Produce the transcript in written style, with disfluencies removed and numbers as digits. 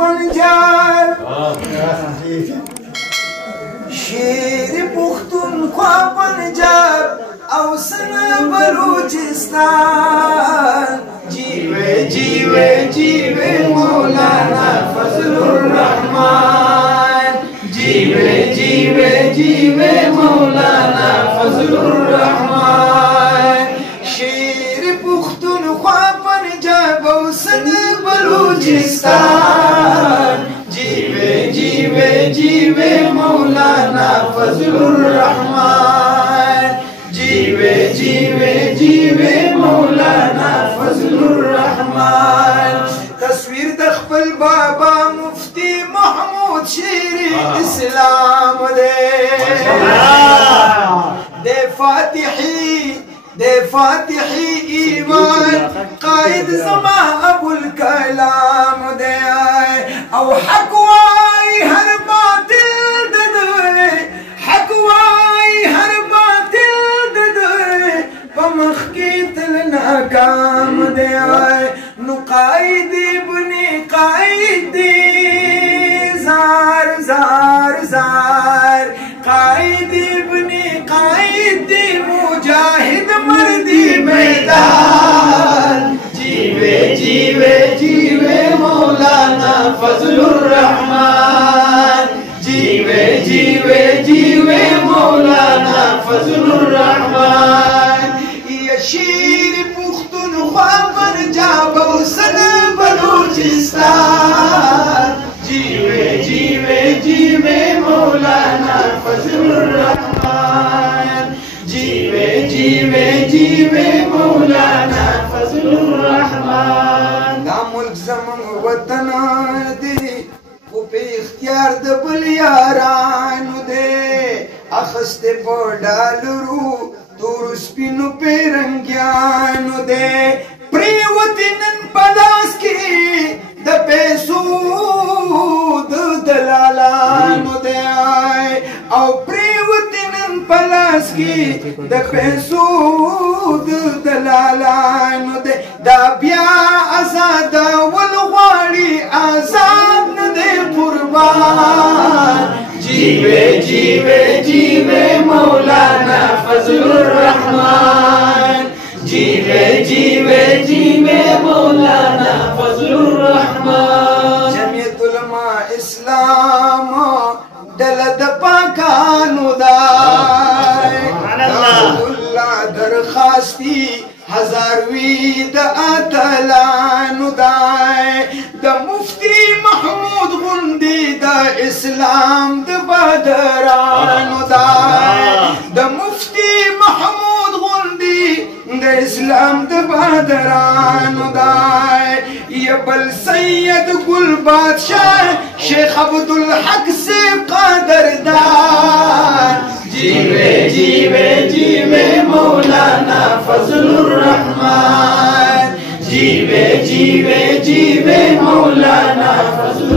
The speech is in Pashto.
پنجاب شیر پختونخوا پنجاب او سنا بلوچستان جیوے جیوے جیوے مولانا فضل الرحمن جیوے جیوے جیوے مولانا فضل الرحمن شیر پختونخوا پنجاب او سنا بلوچستان جیوے جیوے جیوے مولانا فضل الرحمن جیوے جیوے جیوے مولانا فضل الرحمن تصویر دخپل بابا مفتی محمود شیر اسلام دے فاتحی ایمان قائد زما ابو الکلام دے او حق وائی ہر باطل دے حق وائی ہر باطل دے پمخ کی تل ناکام دے نو قائد بنی قائد زار زار زار قائد بنی قائد مجاہد مردی میدان جیوے جیوے جیوے مولانا فضل الرحمن جیوے جیوے جیوے مولانا فضل الرحمن یہ شیر پختونخوا پنجاب او سنا بلوچستان جیوے جیوے جیوے مولانا فضل الرحمن جیوے جیوے جیوے مولانا فضل الرحمن دا ملک زمن وطن دی او پہ اختیار د بل یارانو دے اخستے پا ڈالرو تور سپینو پہ رنگیانو دے پریوتی نن پلاس کی دا پیسو دلالانو دے آئے او پریوتی نن پلاس کی دا پیسو دلالانو دے دا بیا آزاد والغواری آزاد ندے قربان جیوے جیوے جیوے مولانا فضل الرحمن جیوے جیوے جیوے مولانا فضل الرحمن جمعیت علماء اسلام دلد پاکانو دائے عبداللہ درخواستی ہزاروی دا اتلانو دائے دا مفتی محمود غندی دا اسلام دا بدرانو دائے دا مفتی محمود غندی دا اسلام دا بدرانو دائے یہ بل سید گل بادشاہ شیخ عبدالحق سے قدردان جیوے جیوے جیوے مولانا فضل الرحمن جیوے جیوے جیوے مولانا فضل